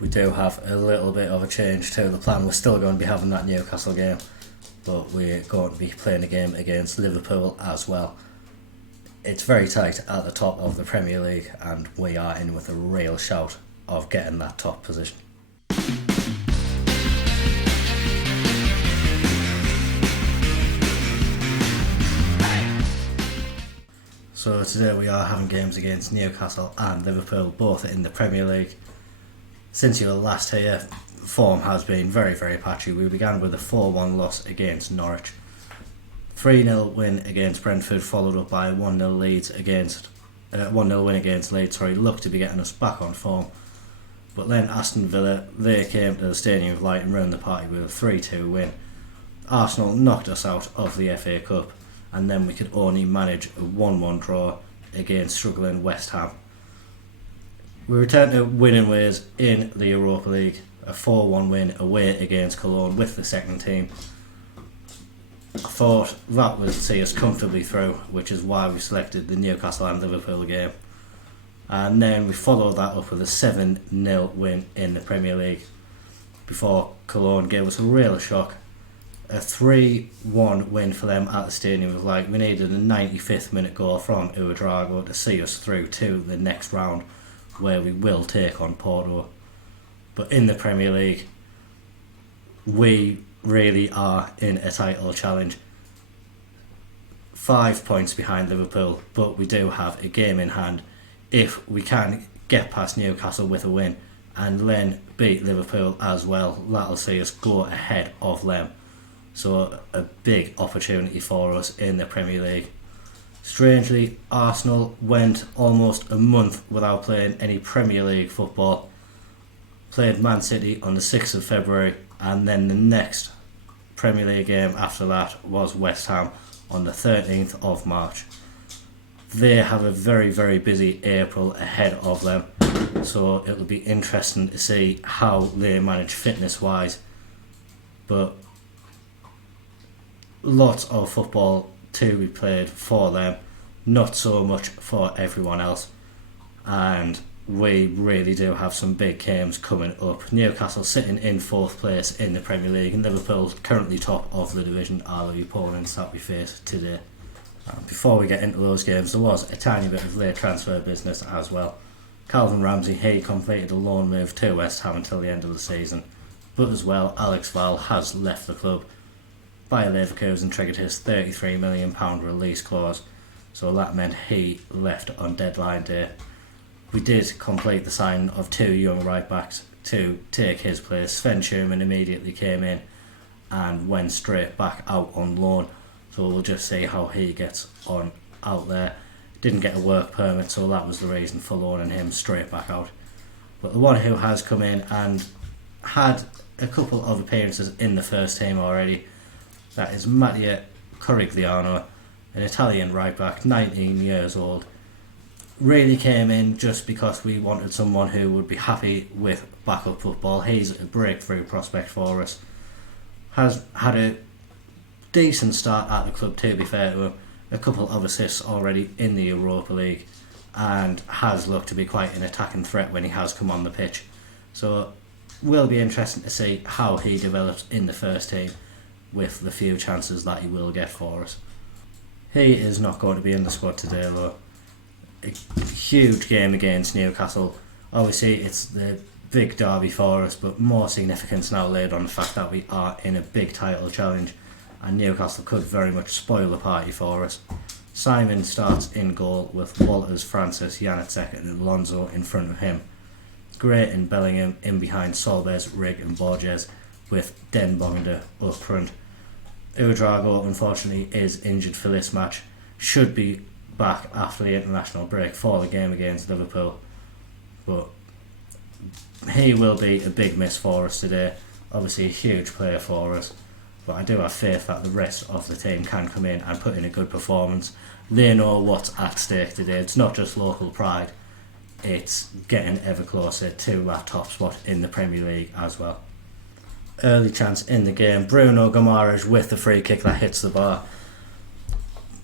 we do have a little bit of a change to the plan. We're still going to be having that Newcastle game, but we're going to be playing a game against Liverpool as well. It's very tight at the top of the Premier League, and we are in with a real shout of getting that top position. So today we are having games against Newcastle and Liverpool, both in the Premier League. Since you were last here, form has been very, very patchy. We began with a 4-1 loss against Norwich. 3-0 win against Brentford, followed up by a 1-0 win against Leeds. Looked to be getting us back on form. But then Aston Villa, they came to the Stadium of Light and ruined the party with a 3-2 win. Arsenal knocked us out of the FA Cup, and then we could only manage a 1-1 draw against struggling West Ham. We returned to winning ways in the Europa League, a 4-1 win away against Cologne with the second team. I thought that would see us comfortably through, which is why we selected the Newcastle and Liverpool game. And then we followed that up with a 7-0 win in the Premier League before Cologne gave us a real shock. A 3-1 win for them at the Stadium of Light. We needed a 95th minute goal from Ouedraogo to see us through to the next round, where we will take on Porto. But in the Premier League, we really are in a title challenge. 5 points behind Liverpool, but we do have a game in hand. If we can get past Newcastle with a win and then beat Liverpool as well, that'll see us go ahead of them. So a big opportunity for us in the Premier League. Strangely, Arsenal went almost a month without playing any Premier League football. Played Man City on the 6th of February, and then the next Premier League game after that was West Ham on the 13th of March. They have a very, very busy April ahead of them, so it will be interesting to see how they manage fitness-wise. But lots of football to be played for them, not so much for everyone else, and we really do have some big games coming up. Newcastle sitting in 4th place in the Premier League, and Liverpool currently top of the division are the opponents that we face today. Before we get into those games, there was a tiny bit of late transfer business as well. Calvin Ramsey, he completed a loan move to West Ham until the end of the season, but as well Alex Val has left the club. Bayer Leverkusen triggered his £33 million release clause, so that meant he left on deadline day. We did complete the signing of 2 young right backs to take his place. Sven Schumann immediately came in and went straight back out on loan, so we'll just see how he gets on out there. Didn't get a work permit, so that was the reason for loaning him straight back out. But the one who has come in and had a couple of appearances in the first team already, that is Mattia Corigliano, an Italian right back, 19 years old. Really came in just because we wanted someone who would be happy with backup football. He's a breakthrough prospect for us. Has had a decent start at the club, to be fair to him. A couple of assists already in the Europa League, and has looked to be quite an attacking threat when he has come on the pitch. So will be interesting to see how he develops in the first team with the few chances that he will get for us. He is not going to be in the squad today though. A huge game against Newcastle. Obviously it's the big derby for us, but more significance now laid on the fact that we are in a big title challenge, and Newcastle could very much spoil the party for us. Simon starts in goal with Walters, Francis, Janacek and Alonso in front of him. Gray and Bellingham in behind Solbes, Rigg and Borges, with Den Bongda up front. Ouedraogo unfortunately is injured for this match, should be back after the international break for the game against Liverpool, but he will be a big miss for us today. Obviously a huge player for us, but I do have faith that the rest of the team can come in and put in a good performance. They know what's at stake today. It's not just local pride, it's getting ever closer to that top spot in the Premier League as well. Early chance in the game, Bruno Guimaraes with the free kick that hits the bar.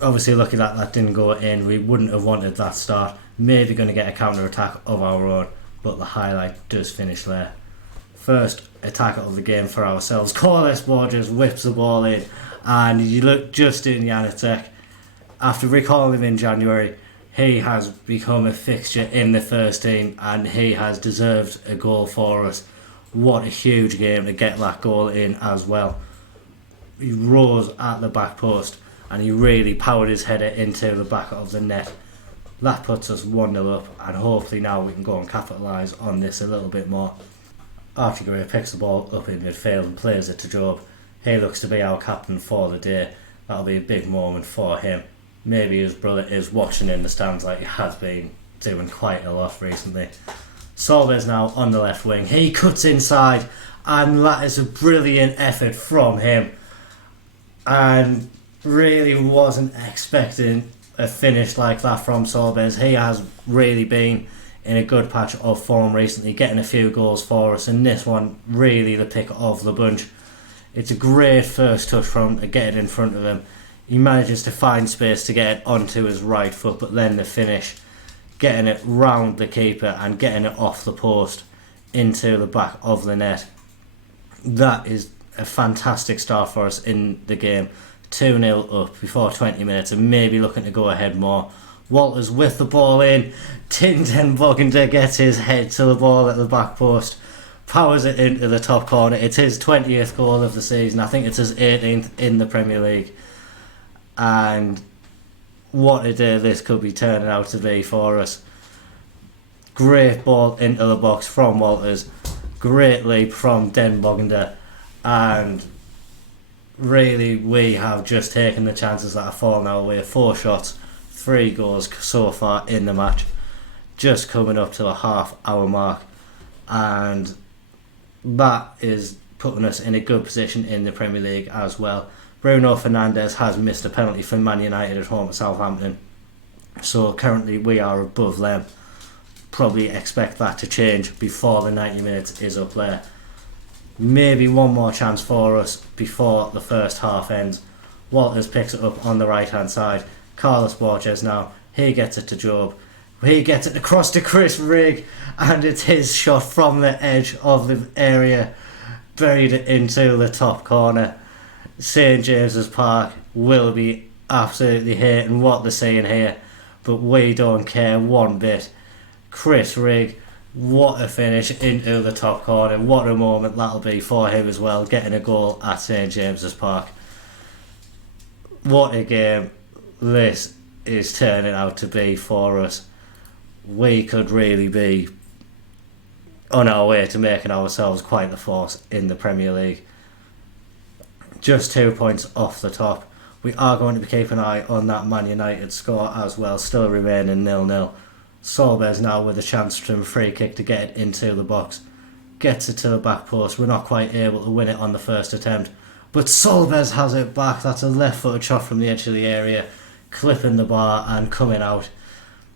Obviously lucky that that didn't go in. We wouldn't have wanted that start. Maybe going to get a counter attack of our own, but the highlight does finish there. First attack of the game for ourselves. Carlos Borges whips the ball in, and you look Justin Janacek. After recalling him in January, he has become a fixture in the first team, and he has deserved a goal for us. What a huge game to get that goal in as well. He rose at the back post and he really powered his header into the back of the net. That puts us 1-0 up, and hopefully now we can go and capitalise on this a little bit more. Archie Gray picks the ball up in midfield and plays it to Job. He looks to be our captain for the day. That'll be a big moment for him. Maybe his brother is watching in the stands like he has been doing quite a lot recently. Solber's now on the left wing. He cuts inside, and that is a brilliant effort from him. And really wasn't expecting a finish like that from Solber's. He has really been in a good patch of form recently, getting a few goals for us, and this one really the pick of the bunch. It's a great first touch from getting in front of him. He manages to find space to get it onto his right foot, but then the finish, getting it round the keeper and getting it off the post into the back of the net. That is a fantastic start for us in the game. 2-0 up before 20 minutes and maybe looking to go ahead more. Walters with the ball in. Den Bogender gets his head to the ball at the back post, powers it into the top corner. It's his 20th goal of the season. I think it's his 18th in the Premier League. And what a day this could be turning out to be for us. Great ball into the box from Walters. Great leap from Den Bogender. And really we have just taken the chances that are falling our way. 4 shots, 3 goals so far in the match. Just coming up to the half-hour mark. And that is putting us in a good position in the Premier League as well. Bruno Fernandes has missed a penalty for Man United at home at Southampton. So currently we are above them. Probably expect that to change before the 90 minutes is up there. Maybe one more chance for us before the first half ends. Walters picks it up on the right hand side. Carlos Borges now. He gets it to Job. He gets it across to Chris Rigg, and it's his shot from the edge of the area, buried it into the top corner. St James's Park will be absolutely hating what they're seeing here, but we don't care one bit. Chris Rigg, what a finish into the top corner. What a moment that'll be for him as well, getting a goal at St James's Park. What a game this is turning out to be for us. We could really be on our way to making ourselves quite the force in the Premier League. Just 2 points off the top. We are going to be keeping an eye on that Man United score as well, still remaining 0-0. Solber's now with a chance from a free kick to get it into the box. Gets it to the back post. We're not quite able to win it on the first attempt, but Solber's has it back. That's a left-footed shot from the edge of the area, clipping the bar and coming out.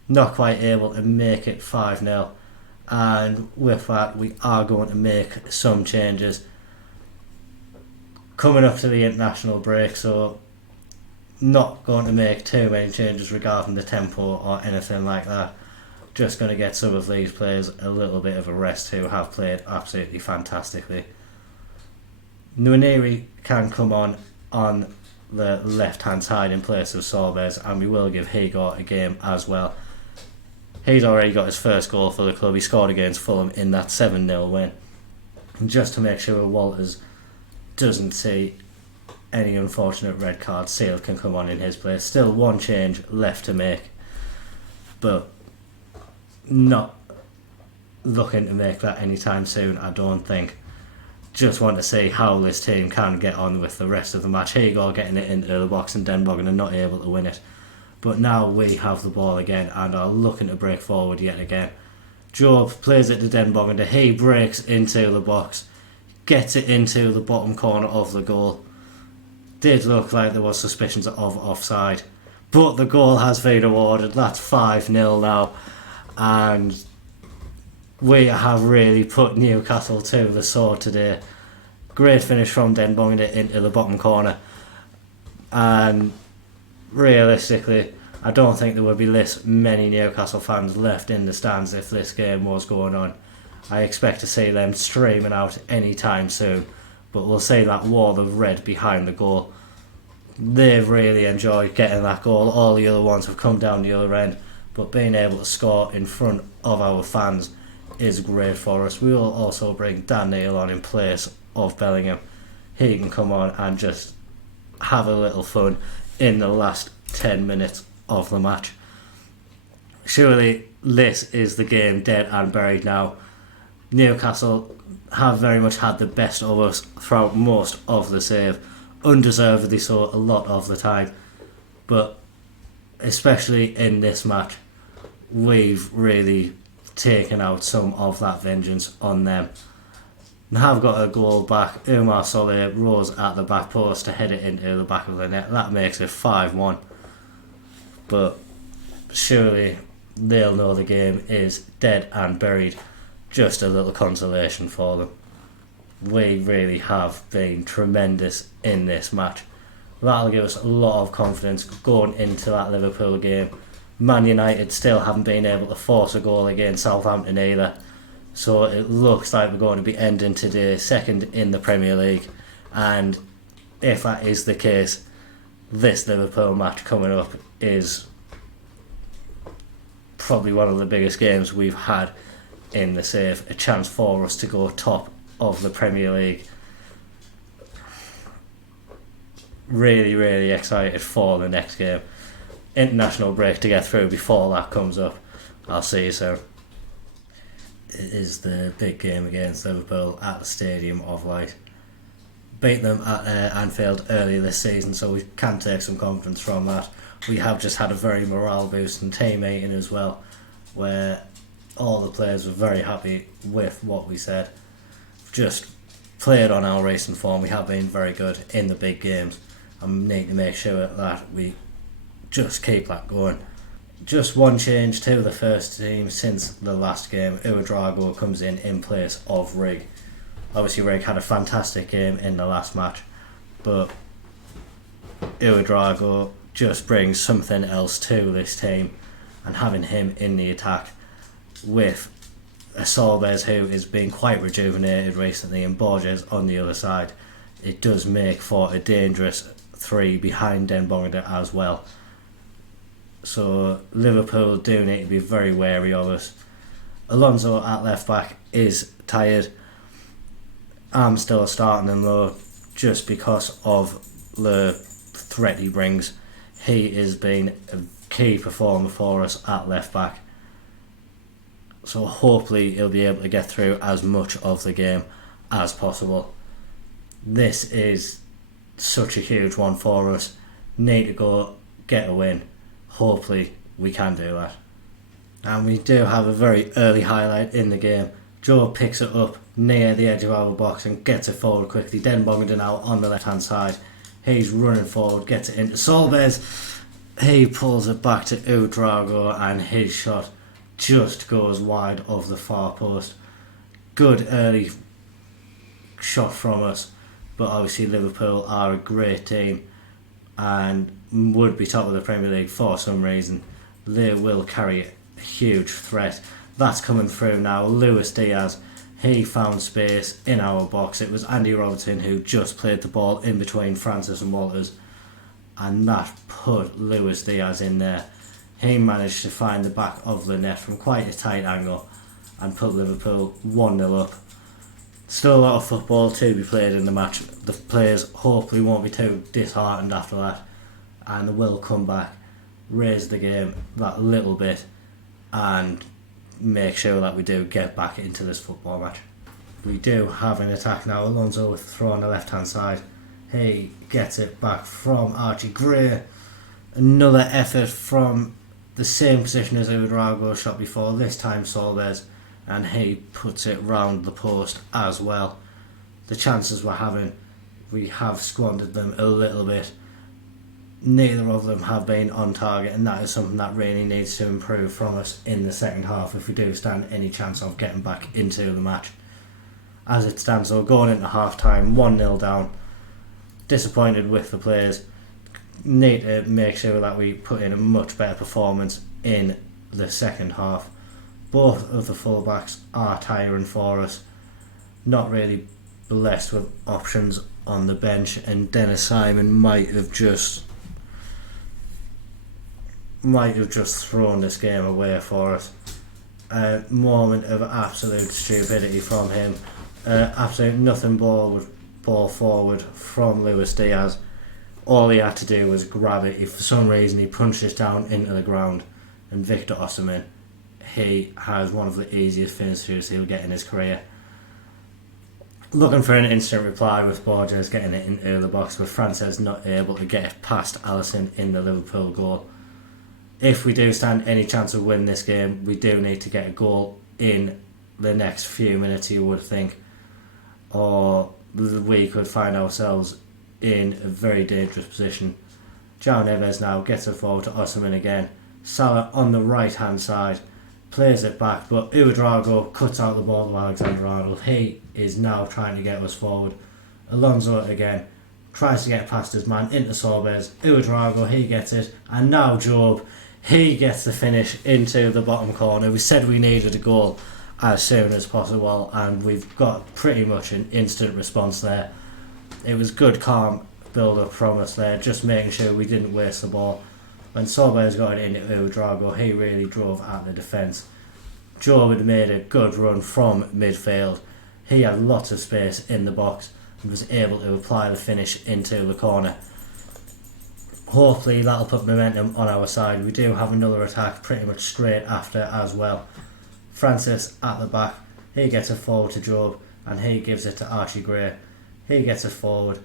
Not quite able to make it 5-0. And with that, we are going to make some changes. Coming up to the international break, so not going to make too many changes regarding the tempo or anything like that. Just going to get some of these players a little bit of a rest who have played absolutely fantastically. Nwaneri can come on the left hand side in place of Solber's, and we will give Hagor a game as well. He's already got his first goal for the club. He scored against Fulham in that 7-0 win. And just to make sure Walters doesn't see any unfortunate red cards, Sale can come on in his place. Still one change left to make, but not looking to make that anytime soon, I don't think. Just want to see how this team can get on with the rest of the match. Hagor getting it into the box and Den Bogender not able to win it. But now we have the ball again and are looking to break forward yet again. Job plays it to Den Bogender. He breaks into the box, gets it into the bottom corner of the goal. Did look like there was suspicions of offside, but the goal has been awarded. That's 5-0 now, and we have really put Newcastle to the sword today. Great finish from Den Bogender into the bottom corner, and realistically, I don't think there would be this many Newcastle fans left in the stands if this game was going on. I expect to see them streaming out anytime soon, but we'll see that wall of red behind the goal. They've really enjoyed getting that goal. All the other ones have come down the other end, but being able to score in front of our fans is great for us. We will also bring Dan Neil on in place of Bellingham. He can come on and just have a little fun in the last 10 minutes of the match. Surely this is the game dead and buried now. Newcastle have very much had the best of us throughout most of the save, undeservedly so a lot of the time, but especially in this match we've really taken out some of that vengeance on them. They have got a goal back. Umar Soleh rose at the back post to head it into the back of the net. That makes it 5-1. But surely they'll know the game is dead and buried. Just a little consolation for them. We really have been tremendous in this match. That'll give us a lot of confidence going into that Liverpool game. Man United still haven't been able to force a goal against Southampton either. So it looks like we're going to be ending today second in the Premier League. And if that is the case, this Liverpool match coming up is probably one of the biggest games we've had in the save. A chance for us to go top of the Premier League. Really, really excited for the next game. International break to get through before that comes up. I'll see you soon. It is the big game against Liverpool at the Stadium of Light. Beat them at Anfield earlier this season, so we can take some confidence from that. We have just had a very morale boosting team meeting as well, where all the players were very happy with what we said. Just played on our recent form. We have been very good in the big games and need to make sure that we just keep that going. Just one change to the first team since the last game. Ouedraogo comes in place of Rig. Obviously Rig had a fantastic game in the last match, but Ouedraogo just brings something else to this team, and having him in the attack with a Solbes who is being quite rejuvenated recently and Borges on the other side, it does make for a dangerous three behind Den Bongeda as well. So Liverpool do need to be very wary of us. Alonso at left back is tired. I'm still starting him though, just because of the threat he brings. He has been a key performer for us at left back. So hopefully he'll be able to get through as much of the game as possible. This is such a huge one for us. Need to go get a win. Hopefully we can do that. And we do have a very early highlight in the game. Joe picks it up near the edge of our box and gets it forward quickly. Den Bongeda now on the left hand side. He's running forward, gets it into Solbes. He pulls it back to Ouedraogo and his shot just goes wide of the far post. Good early shot from us, but obviously Liverpool are a great team and would be top of the Premier League for some reason. They will carry a huge threat. That's coming through now. Luis Diaz, he found space in our box. It was Andy Robertson who just played the ball in between Francis and Walters, and that put Luis Diaz in there. He managed to find the back of the net from quite a tight angle and put Liverpool 1-0 up. Still a lot of football to be played in the match. The players hopefully won't be too disheartened after that, and they will come back, raise the game that little bit and make sure that we do get back into this football match. We do have an attack now. Alonso with the throw on the left hand side. He gets it back from Archie Gray. Another effort from the same position as Ouedraogo shot before, this time Solbes, and he puts it round the post as well. The chances we're having, we have squandered them a little bit. Neither of them have been on target, and that is something that really needs to improve from us in the second half if we do stand any chance of getting back into the match. As it stands though, going into half time, 1-0 down, disappointed with the players. Need to make sure that we put in a much better performance in the second half. Both of the fullbacks are tiring for us. Not really blessed with options on the bench, and Dennis Simon might have just thrown this game away for us. A moment of absolute stupidity from him. Absolute nothing ball forward from Luis Diaz. All he had to do was grab it. If for some reason he punched it down into the ground, and Victor Osimhen, he has one of the easiest finishers he'll get in his career. Looking for an instant reply with Borges getting it into the box, with Frances not able to get it past Alisson in the Liverpool goal. If we do stand any chance of winning this game, we do need to get a goal in the next few minutes, you would think, or we could find ourselves in a very dangerous position. João Neves now gets it forward to Osimhen again. Salah on the right hand side plays it back, but Ouedraogo cuts out the ball to Alexander-Arnold. He is now trying to get us forward. Alonso again tries to get past his man into Sorbes. Ouedraogo, he gets it, and now Job, he gets the finish into the bottom corner. We said we needed a goal as soon as possible, and we've got pretty much an instant response there. It was good, calm build up from us there, just making sure we didn't waste the ball. When Sorbes got it into Ouedraogo, he really drove at the defence. Job had made a good run from midfield. He had lots of space in the box and was able to apply the finish into the corner. Hopefully that'll put momentum on our side. We do have another attack pretty much straight after as well. Francis at the back, he gets it forward to Job and he gives it to Archie Gray. He gets it forward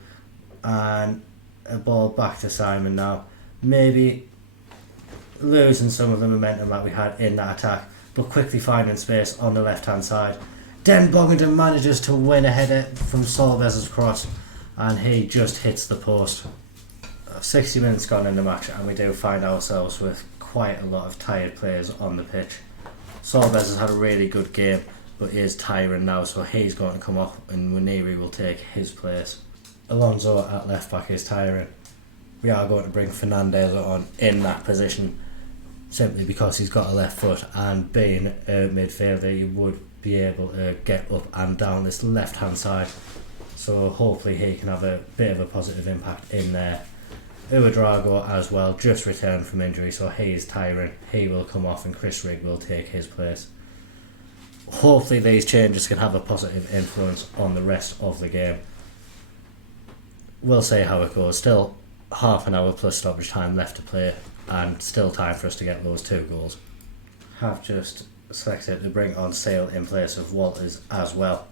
and a ball back to Simon now. Maybe losing some of the momentum that we had in that attack, but quickly finding space on the left hand side. Den Bogenden manages to win a header from Solves' cross and he just hits the post. 60 minutes gone in the match and we do find ourselves with quite a lot of tired players on the pitch. Solves has had a really good game, but he is tiring now, so he's going to come off and Waniri will take his place. Alonso at left back is tiring. We are going to bring Fernandez on in that position simply because he's got a left foot, and being a midfielder he would be able to get up and down this left hand side, so hopefully he can have a bit of a positive impact in there. Ouedraogo as well, just returned from injury, so he is tiring. He will come off and Chris Rigg will take his place. Hopefully these changes can have a positive influence on the rest of the game. We'll see how it goes. Still half an hour plus stoppage time left to play and still time for us to get those 2 goals. Have just selected to bring on Sale in place of Walters as well.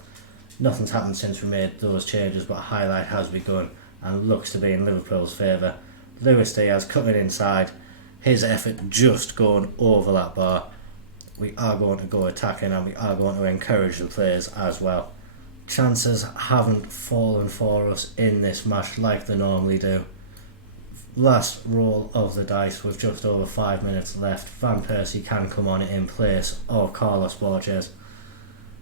Nothing's happened since we made those changes, but a highlight has begun and looks to be in Liverpool's favour. Luis Diaz coming inside, his effort just going over that bar. We are going to go attacking and we are going to encourage the players as well. Chances haven't fallen for us in this match like they normally do. Last roll of the dice with just over 5 minutes left. Van Persie can come on in place of Carlos Borges.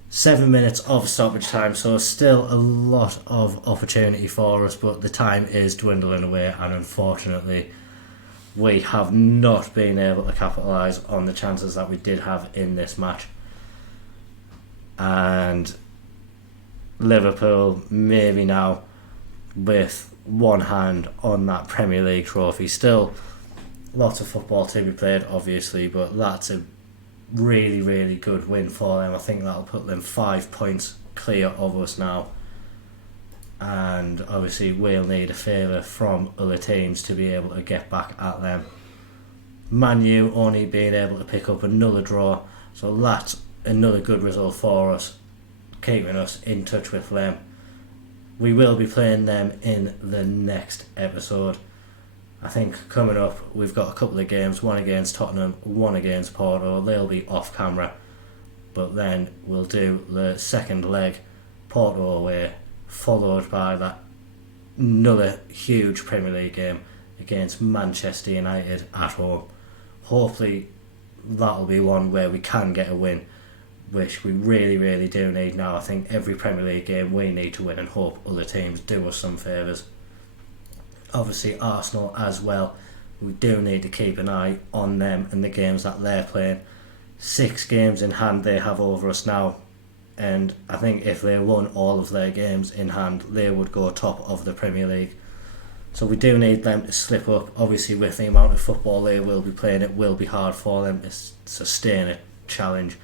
7 minutes of stoppage time, so still a lot of opportunity for us, but the time is dwindling away and unfortunately we have not been able to capitalise on the chances that we did have in this match. And Liverpool maybe now with one hand on that Premier League trophy. Still lots of football to be played obviously, but that's a really, really good win for them. I think that'll put them 5 points clear of us now, and obviously we'll need a favour from other teams to be able to get back at them. Man U only being able to pick up another draw, so that's another good result for us, keeping us in touch with them. We will be playing them in the next episode. I think coming up we've got a couple of games, one against Tottenham, one against Porto. They'll be off camera, but then we'll do the second leg, Porto away, followed by that another huge Premier League game against Manchester United at home. Hopefully that'll be one where we can get a win, which we really, really do need now. I think every Premier League game we need to win and hope other teams do us some favours. Obviously Arsenal as well, we do need to keep an eye on them and the games that they're playing. 6 games in hand they have over us now, and I think if they won all of their games in hand, they would go top of the Premier League. So we do need them to slip up. Obviously, with the amount of football they will be playing, it will be hard for them to sustain a challenge.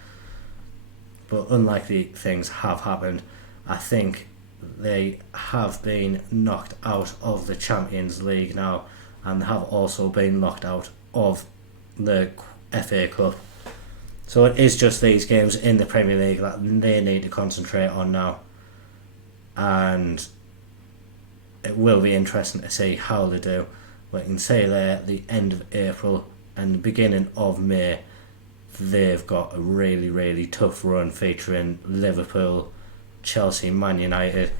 But unlikely things have happened. I think they have been knocked out of the Champions League now, and have also been knocked out of the FA Cup. So it is just these games in the Premier League that they need to concentrate on now. And it will be interesting to see how they do. We can say there at the end of April and the beginning of May, they've got a really, really tough run featuring Liverpool, Chelsea, Man United.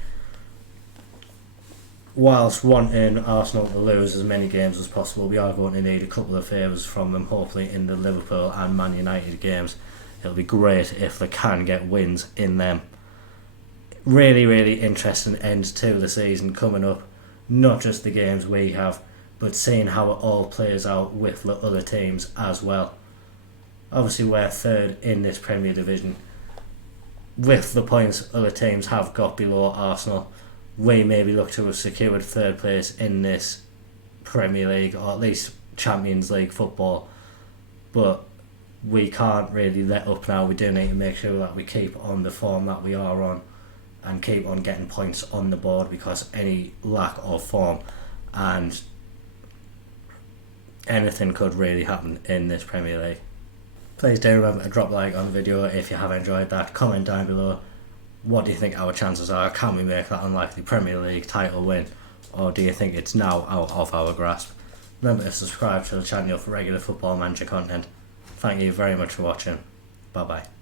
Whilst wanting Arsenal to lose as many games as possible, we are going to need a couple of favours from them, hopefully in the Liverpool and Man United games. It'll be great if they can get wins in them. Really, really interesting end to the season coming up. Not just the games we have, but seeing how it all plays out with the other teams as well. Obviously we're third in this Premier Division. With the points other teams have got below Arsenal, we maybe look to have secured third place in this Premier League, or at least Champions League football. But we can't really let up now. We do need to make sure that we keep on the form that we are on and keep on getting points on the board, because any lack of form and anything could really happen in this Premier League. Please do remember to drop a like on the video if you have enjoyed that. Comment down below, what do you think our chances are? Can we make that unlikely Premier League title win, or do you think it's now out of our grasp? Remember to subscribe to the channel for regular Football Manager content. Thank you very much for watching. Bye bye.